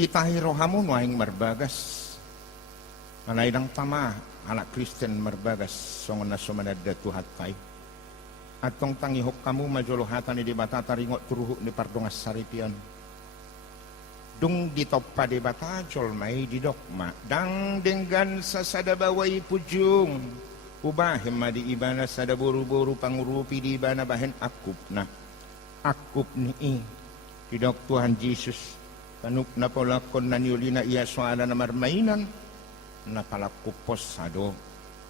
Ditahi rohamu nuaing marbagas. Anaidang tama anak Kristen marbagas songon na sumanada tuhat tay. Atong tangihok kamu majolohatan ni debata taringot turuhuk ni pardongas saripian. Dung ditoppa debata jolmay di dokma. Dang denggan sa sadabaway pujung. Ubahim madi ibana sada buru-buru pangurupi di ibana bahen akup na. Akup ni Tidok Tuhan Yesus. Kanuk na polakon na niulina iya soala na marmainan. Napalakop posado.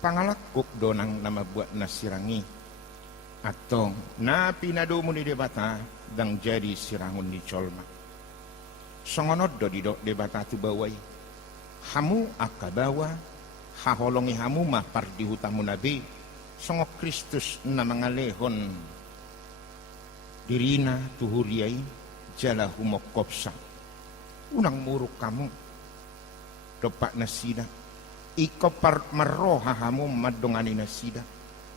Pangalakop donang na mabuat na sirangi. Atong na pinado mo ni debata. Dang jadi sirangon ni Cholma. Songonod do didok debata tu baway. Hamu akabawa. Haholongi hamu mah pardihutamu nabi. Songok Kristus na mangalehon. Dirina tuhuriay. Jala humok kopsa. Unang muruk kamu dopak nasida iko marroha hamu madongani nasida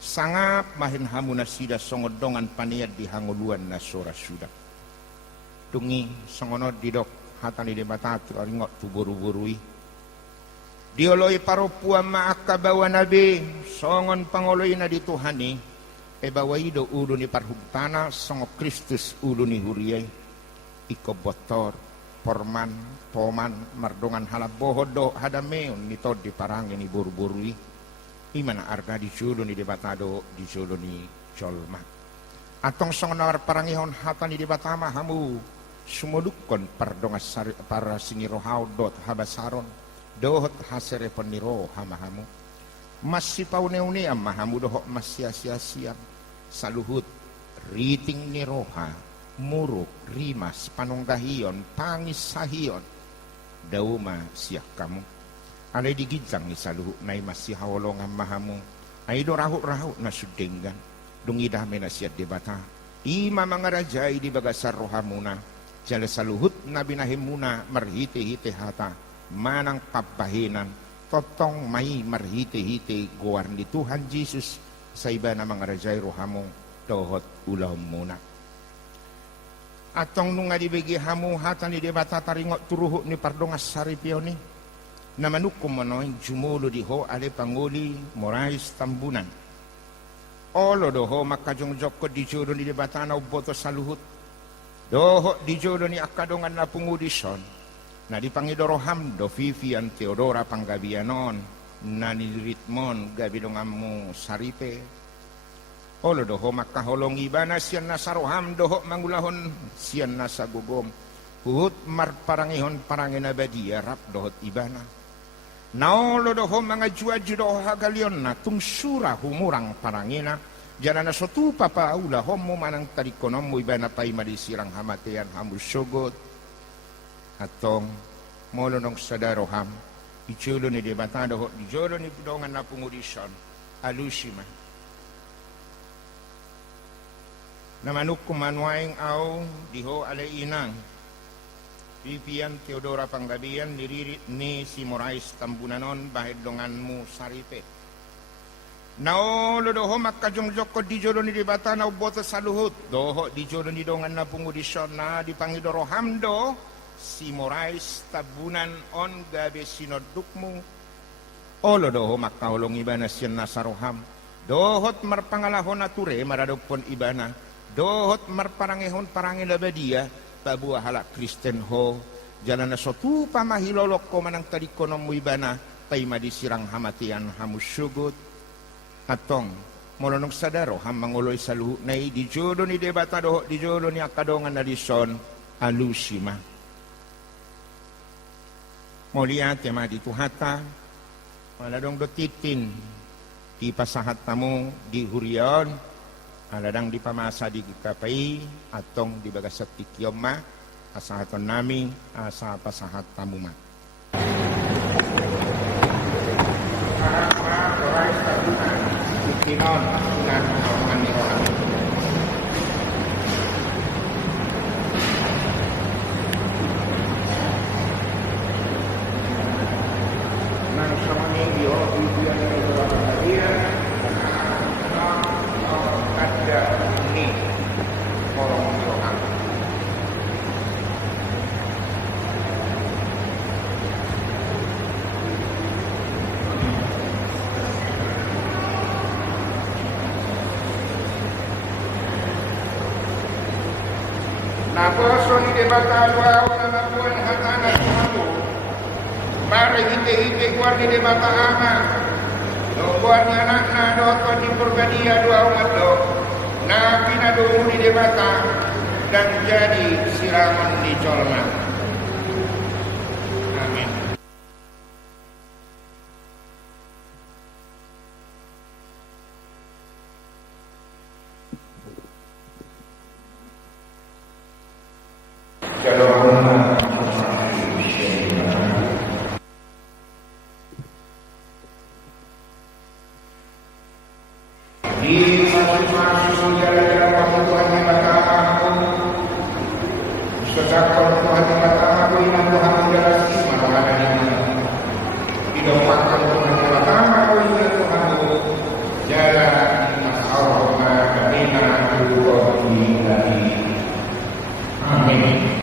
sangap mahin hamu nasida songodongan paniat di hanguluan nasora sudah dungi songonod didok hatani de batatu aringot tu buru-burui dioloi paropua maaka bawa nabi songon pangoloi na dituhani bawaido ulu ni parhubtana songok Kristus ulu ni huriay iko botor porman, toman, mardongan halabohodo hadameon nito di parangin ni buru-burui imana arga di julu ni debatado di julu ni Cholma atong songonar parangihon hata ni debatama hamu sumudukon pardongas para singirohau dot habasaron dohot hasere peniro hamahamu masih pauneune amahamu dohok masih sia-sia saluhut riting niroha muruk, rimas, panunggahiyon, pangis sahiyon. Dauma siyak kamu. Alay digidang ni saluhuk na masih hawalongan mahamu. Ay do rahuk-rahuk na sudenggan. Dungidame na siya debata. Ima mga rajay di bagasar rohamuna. Jala saluhut na binahimuna marhite-hite hata. Manang papahinan. Totong may marhite-hite guwar ni Tuhan Jesus. Sa iba na mga rajay rohamu. Tohot ulam muna. Atong nung adibigi hamu hatan ni debata taringot turuhuk ni pardongas saripio ni na manukum manoing jumulo diho ale panguli Morais Tambunan olo doho makajongjok ko di juro ni debata na uboto saluhut doho di juro ni akadongan na pungudison na dipangidoro hamdo Vivian Theodora Panggabianon na niritmon gabilongamu saripe olo doho makaholong ibana siyan na saroham doho mangulahon siyan na sa gugom. Huhut marparangihon parangin abadia rap dohot ibana. Naolo doho mga juaju doho hagalyon na tungsura humurang parangina. Diyan na sotupa pa aula homo manang tarikonom mo ibana pa'y malisirang hamatean hamusugot. Atong molonong sadaroham. Ichulo ni debata doho di jolo ni budongan na pungudison. Alushima. Namanuk kumanwaing au diho alay inang Vivian Theodora Panggabian niririt ni si Morais Tambunanon bahid donganmu saripe naolo doho makajongjok ko di jolo ni debata na uboto saluhut doho di jolo ni dongan na pungudisyon na dipangidoro hamdo si Morais Tabunan on gabe sinodukmu olo doho makahulong ibana siyan na saroham dohot marpangalahon na ture maradopon ibana dohot marparangehon parangin labadia tabuah halak Kristen ho jalan na sotu pamahilolok ko manang tarikonom mo ibana pay madisirang hamatian hamusugot atong molonong sadaro hamanguloy sa luhu na di jodo ni debata doho di jodo ni akadongan na lison alusima moliate ma dituhata maladong dotitin di pasahat tamu di hurion aladang di pamasa di kapay atong di bagasat tikyoma asahaton nami asa pasahat tamuma. Nang samangin di Bibian ini orang Naposo ni debata doa nama Tuhan hatana Tuhanmu. Mari hite kuar ni debata ama. Doa ni anak-anak doa di purgadia doa umat do. Na pinadu ni debata dan jadi siraman di colma. Amin. Di masing-masing jalan-jalan kamu Tuhan yang berkataku Sedangkan Tuhan yang berkataku Inam Tuhan menjelaskan Mana-mana ini Didapatkan Tuhan yang berkataku Inam Tuhanku Jalan Mas Allah Ma'amina Amin.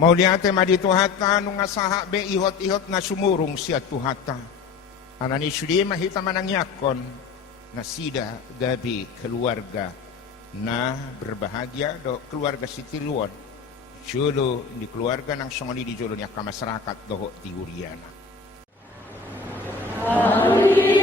Mauliate madi tuhata nung asaha be ihot-ihot na sumurong siya tuhata. Anani sudi mahita manangyakon na sida gabi keluarga na berbahagia do keluarga sitiluan. Jolo di keluarga nang songoni di jolo niya ka masyarakat doho di Huriana. Ini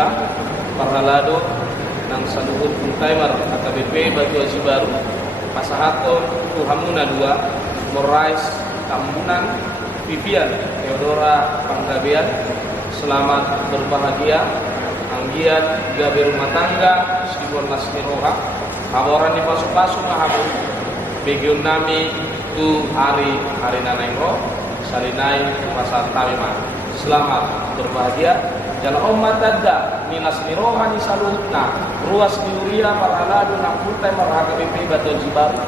Uria Parhalado nang saluhur timer AKBP Batu Aji Baru Pasahaton Tuhamuna 2 Morais Tambunan Vivian Theodora Panggabean selamat berbahagia anggiat gabe rumah tangga Sibon Lasmiroha haboran di pasu-pasu mahabu begiun nami tu hari nanengro salinai pasar tarima selamat berbahagia jalan umat ada minas miroha ni saluhutna ruas di Uria Parhalado nang full-time marhaga BP Batu Aji Baru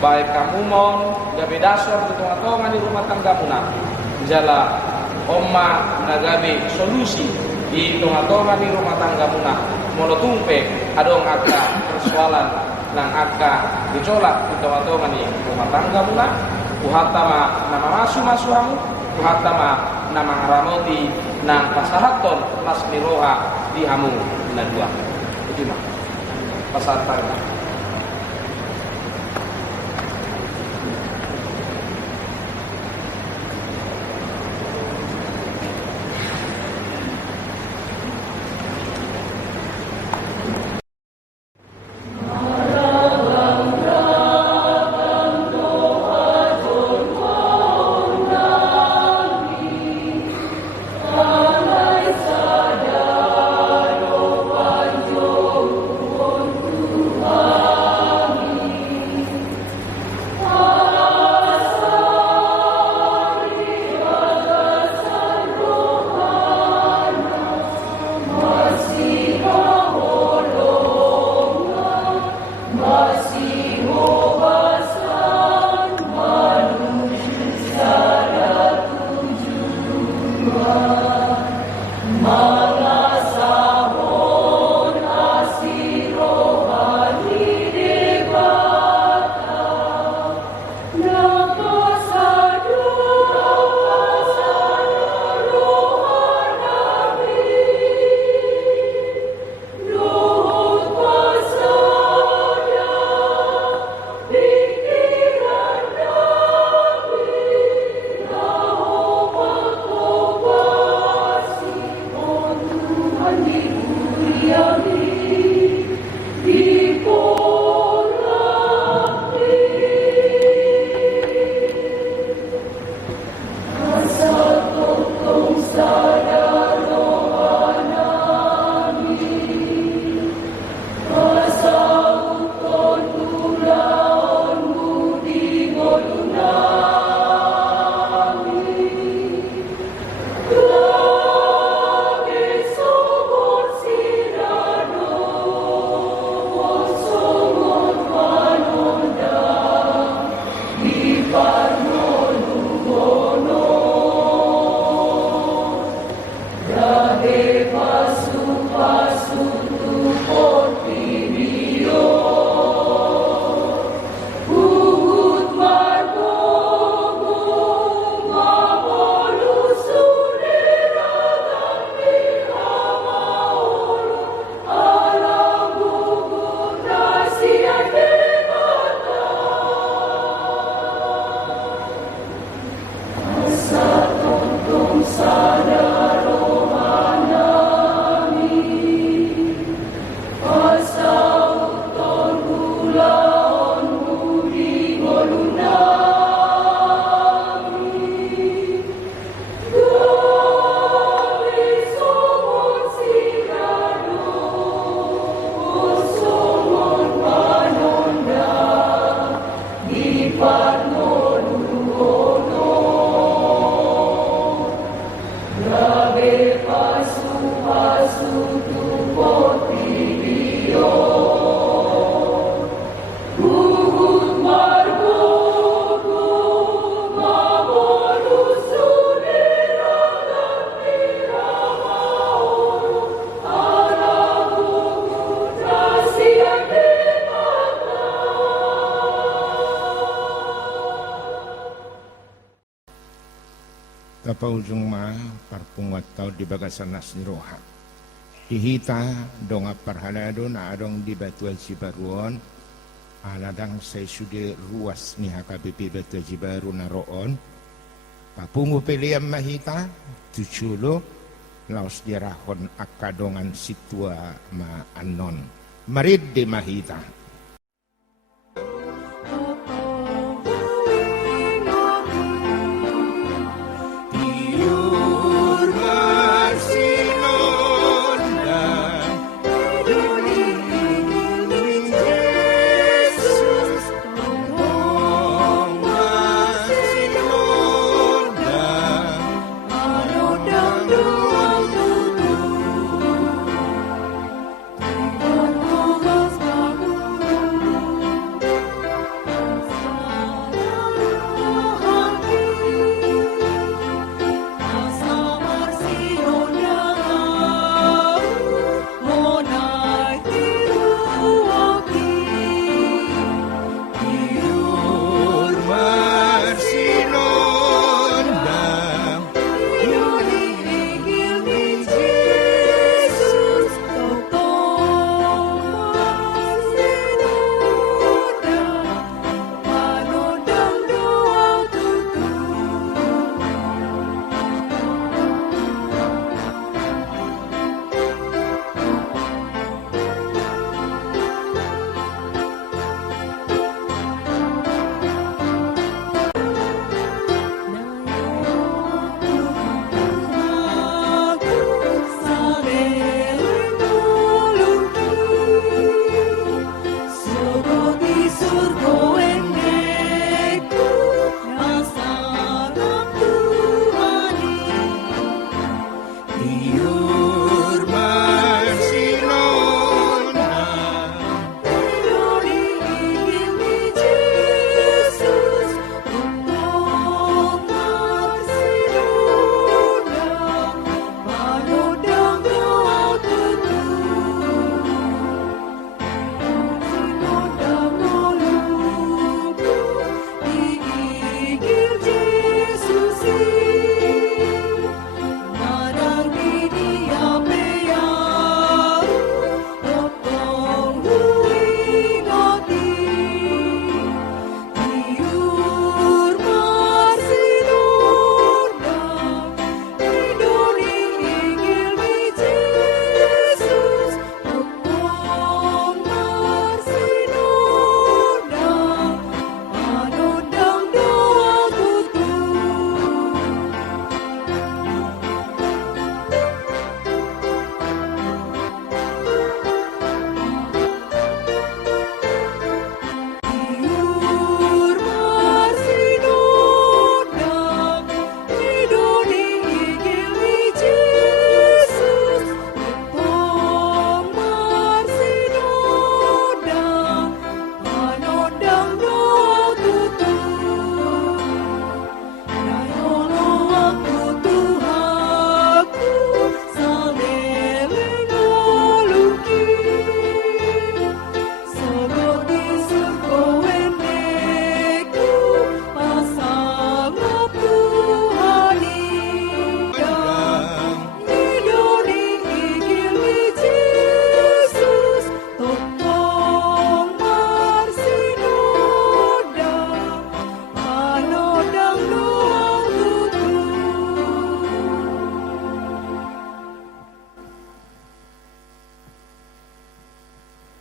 baik kamu mon gabe dasar tutung-tungan di rumah tangga muna jala omma nagabe solusi di tunga-tunga di rumah tangga muna mono tumpe adong akka persoalan nang akka dicolak di tunga-tunga di rumah tangga muna uhatama nama masu hamu uhatama nama haramoti nang pasahaton lasmiroha di hamu na 2 itu mah pasatan. Tapa ujung ma parpungat tau di bagasan nasniroha. Dihita donga Parhalado na adong di Batu Aji Baruon. Aladang say sude ruas ni HKBP Batu Aji Baru na roon. Papungu pilihan mahita tujulo laos dirahon akadongan situa ma anon marid de mahita.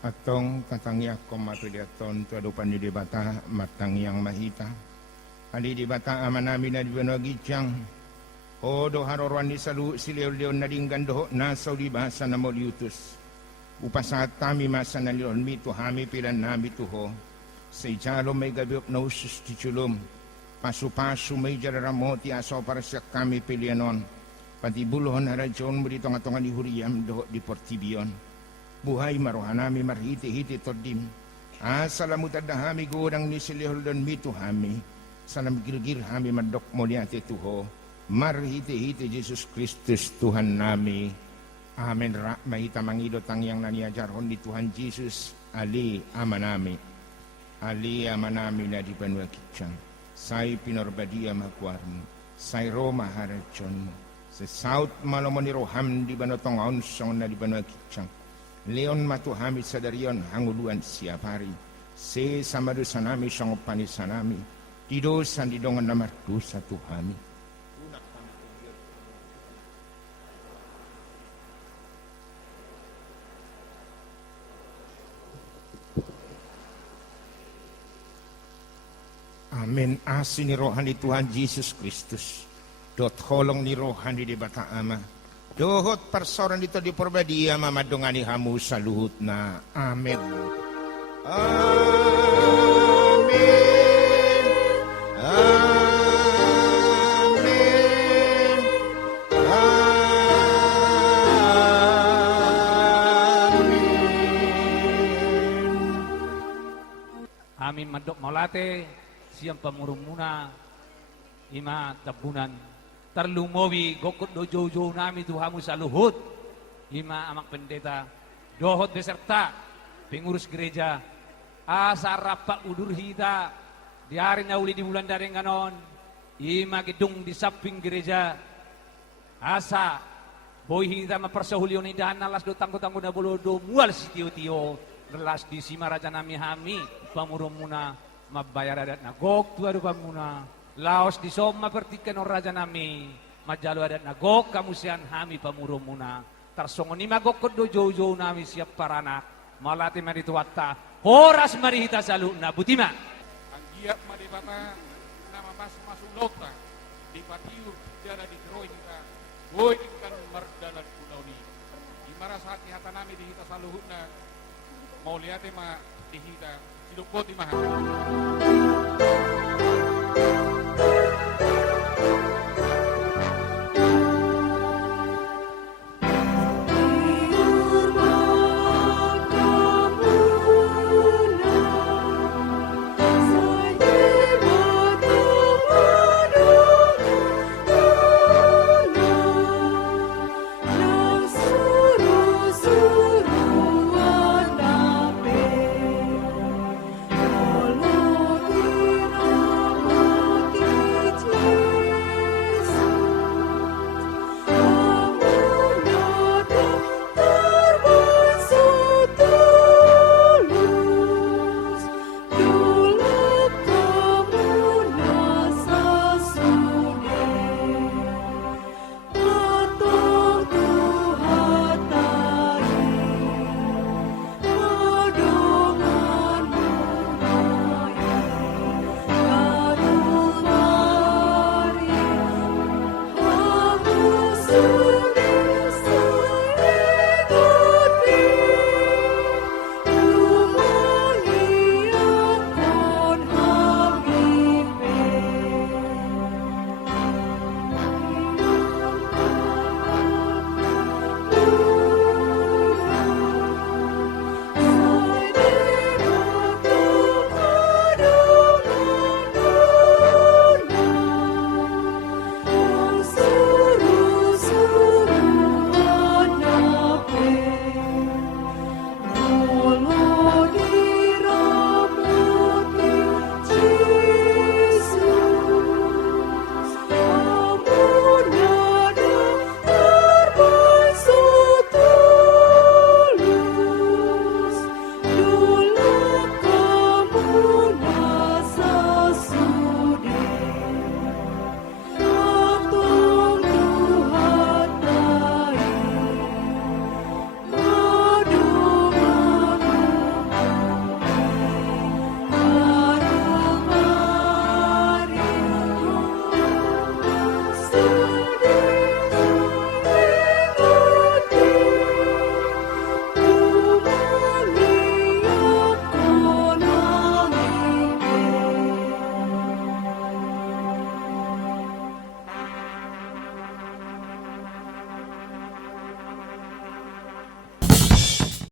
Atong tatangya komatu diaton tuadupan di debata matang yang mahita. Ali debata amanami na dibanwa gijang. O do harorwan di salu siliol dion na dinggan doho na saudi bahasa na moliutus. Upasat tami masa na lion mito hami pilan nami tuho. Sa ijalo may gabiok na usus di chulum. Pasu-pasu may jararamo ti aso para sa kami pilianon. Pati buluhon harajon mo dito nga tongan di huriyam doho di portibion. Buhay marohanami marhiti-hiti todim. Salamutad na hami gurang ni silihol don mito hami. Salam gilgil hami madok mo ni ate tuho. Marhiti-hiti Jesus Kristus Tuhan nami. Amen. Mahita mangidot ang yang naniajarhon di Tuhan Jesus. Ali amanami. Ali amanami na di panwakitsang. Say pinorbadia makwarmo. Say Roma harajon. Sa South malomoni roham di banotong onsong na di panwakitsang. Leon matuhami sa darion hanguluan siap hari. Se samadu sanami siyang panisanami. Tido sandidongan na mardu sa tuhami. Amin. Asin ni rohani Tuhan Yesus Kristus. Dot holong ni rohani di bata ama. Dohot persoran dito di perbadi ama madongani hamu saluhut na. Amin. Amin. Amin. Amin mandok maulate siang pamurung muna ima tabunan terlumowi gokut dojo nami Tuhamu saluhut ima amak pendeta dohot beserta pengurus gereja asa rapak udur hita di hari nauli di bulan dari nganon ima gedung di samping gereja asa boy hita mapersahulion indahan alas do tanggo na bolodo mual sitio-tio relas di simaraja nami hami pamurung muna mabayar adat na gok tuaru pamuna laos di soma pertikan raja nami majalu adat na gok kamusian hami pamurung muna tarsongon ni magok kodo jojo nami siap parana malati mari tuwatta horas mari hita salu na butima Anggiat madibata nama mas masulota di patiur jala di kroy hita boy ikan mardalan kunauni imara saat hata nami di hita saluhutna mau lihat ma di hita hidup koti mah